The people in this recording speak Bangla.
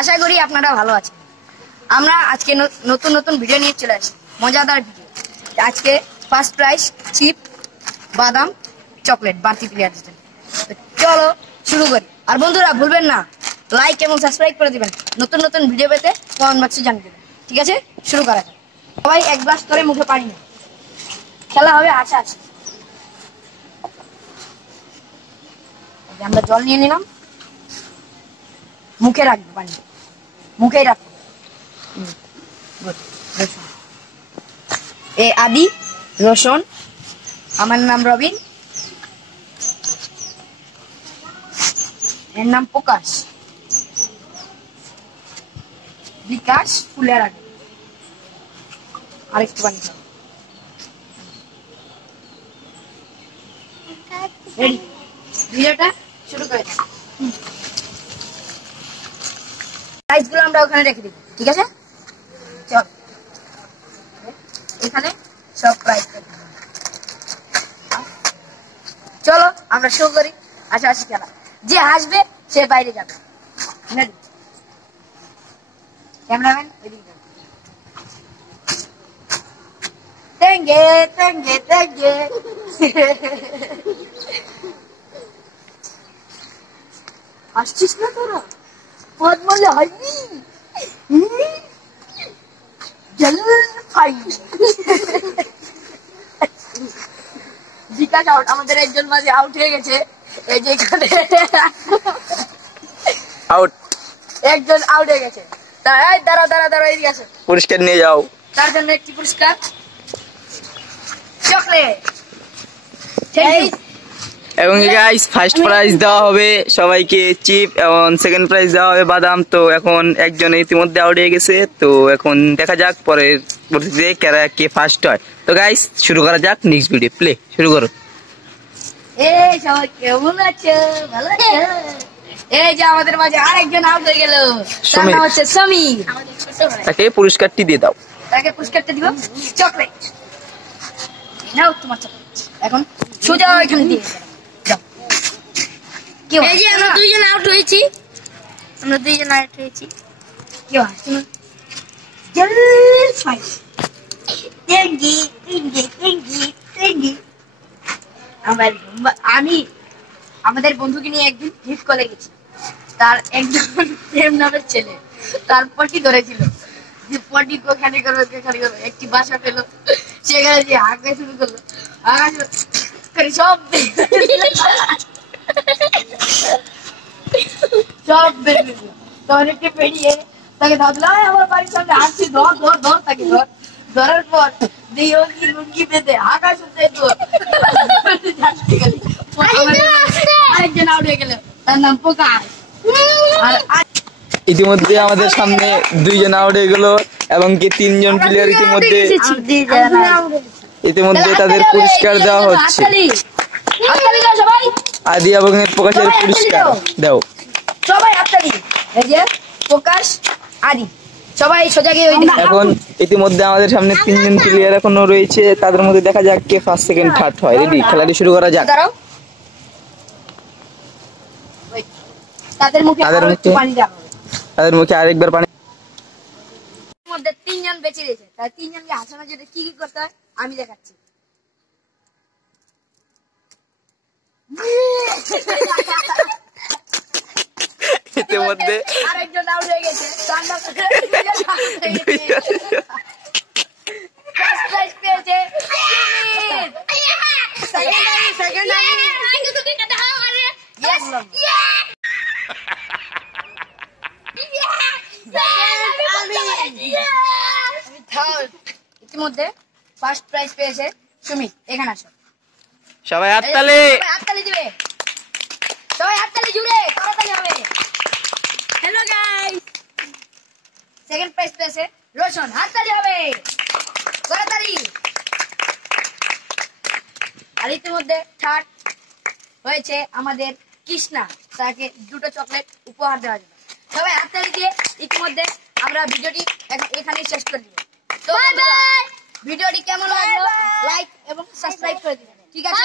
আশা করি আপনারা ভালো আছেন। আমরা আজকে নতুন নতুন ভিডিও নিয়ে চলে আসি, মজাদার ভিডিও। আজকে ফার্স্ট প্রাইজ চিপ, বাদাম, চকলেট বাড়তি প্লেয়ারদের জন্য। চলো শুরু করি। আর বন্ধুরা ভুলবেন না লাইক এবং সাবস্ক্রাইব করে দিবেন। নতুন নতুন ভিডিও পেতে কমেন্ট বক্সে জানিয়ে দেবেন। ঠিক আছে, শুরু করা যাক। সবাই এক গ্লাস করে মুখে পানি নেই, খেলা হবে আশা আছে। আমরা জল নিয়ে নিলাম, মুখে রাখবো, পানি মুখেই রাখবো। এ আদি রসুন, আমার নাম রবিন, এর নাম প্রকাশ, বিকাশ ফুলের আগে। আরেকটু পানি খাবো। ভিডিওটা শুরু করে দাও। প্রাইস গুলো আমরা ওখানে রেখে দিব, ঠিক আছে? চল এখানে সব প্রাইস, চলো আমরা শুরু করি। আচ্ছা আসি খেলা, যে হাসবে সে বাইরে যাবে। ক্যামেরাম্যান এদিকে যাবে। তেঙ্গে তেঙ্গে তেঙ্গে আসছিস না তোরা? পদ মরলে হয়নি, বিকাশ আউট। আমাদের একজন মাঝে আউট হয়ে গেছে। এই যে এখানে আউট, একজন আউট হয়ে গেছে। দাঁড়া দাঁড়া দাঁড়া, এদিকে আসো, পুরস্কার নিয়ে যাও। তার জন্য একটি পুরস্কার, চকলেট। এবং গাইস ফার্স্ট প্রাইজ দেওয়া হবে সবাইকে চিপ, এবং সেকেন্ড প্রাইজ দেওয়া হবে বাদাম। তো এখন একজন ইতিমধ্যে আউট হয়ে গেছে, তো এখন দেখা যাক পরের পরিস্থিতিতে কারা কে ফার্স্ট হয়। তো গাইস শুরু করা যাক, নেক্সট ভিডিও প্লে শুরু করো। এই সবাই কেমন আছো? ভালো আছো? এই যে আমাদের মাঝে আরেকজন আউট হয়ে গেল, তার নাম হচ্ছে সমীর। তাকে পুরস্কারটি দিয়ে দাও। তাকে পুরস্কারটা দিব, চকলেট। নাও তোমার চকলেট। এখন সোজা এখানে দিয়ে দাও। এই যে আমরা দুইজন আউট হয়েছি, কি হয় তুমি? আমি আমাদের বন্ধুকে নিয়ে একদিন ট্রিপ করে গেছি। তার একজন প্রেম নামের ছেলে তার পটি ধরেছিল, যে পটি ওখানে করো এখানে করো, একটি বাসা পেলো, সেখানে যে হাঁকা শুরু করলো, হাঁকা করে সব সব বেরিয়ে গেল। তখন একটু পেরিয়ে তাকে ধরলো, আমার বাড়ির সামনে আসছি, ধর ধর ধর, তাকে ধর। ধরার পর দিয়ে লুঙ্গি বেঁধে আকাশ আরেকজন আউট হয়ে গেল, তার নাম প্রকাশ। আর ইতিমধ্যে আমাদের সামনে দুইজন আউট হয়ে গেল, এবং কি তিনজন প্লেয়ার ইতিমধ্যে তাদের পুরস্কার দেওয়া হচ্ছে। আদি এবং প্রকাশের পুরস্কার দাও সবাই। হাততালি। এই যে প্রকাশ, আদি, সবাই সোজা গিয়ে। এখন ইতিমধ্যে আমাদের সামনে তিনজন প্লেয়ার এখনো রয়েছে, তাদের মধ্যে দেখা যাক কে ফার্স্ট সেকেন্ড থার্ড হয়। রেডি, খেলাটি শুরু করা যাক। তাদের মুখে আরেকবার পানি। মধ্যে তিনজন বেঁচে রয়েছে, তাই তিনজনকে হাসানোর জন্য কি কি করতে হয় আমি দেখাচ্ছি। ইতিমধ্যে আরেকজন আউট হয়ে গেছে, ইতিমধ্যে ফার্স্ট প্রাইজ পেয়েছে সুমিত। এখানে আসো, সবাই হাততালি। হাততালি দিবে, সবাই হাততালি জুড়ে, তাড়াতাড়ি হবে। হ্যালো গাইস, সেকেন্ড প্রাইজ পেয়েছে রোশন। হাততালি হবে, তাড়াতাড়ি। আর ইতিমধ্যে থার্ড হয়েছে আমাদের কৃষ্ণা, তাকে দুটো চকলেট উপহার দেওয়া যাবে। সবাই হাততালি দিয়ে ইতিমধ্যে আমরা ভিডিওটি এখানেই শেষ করে দিব। তো ভিডিওটি কেমন লাগলো লাইক এবং সাবস্ক্রাইব করে দিবেন, ঠিক আছে?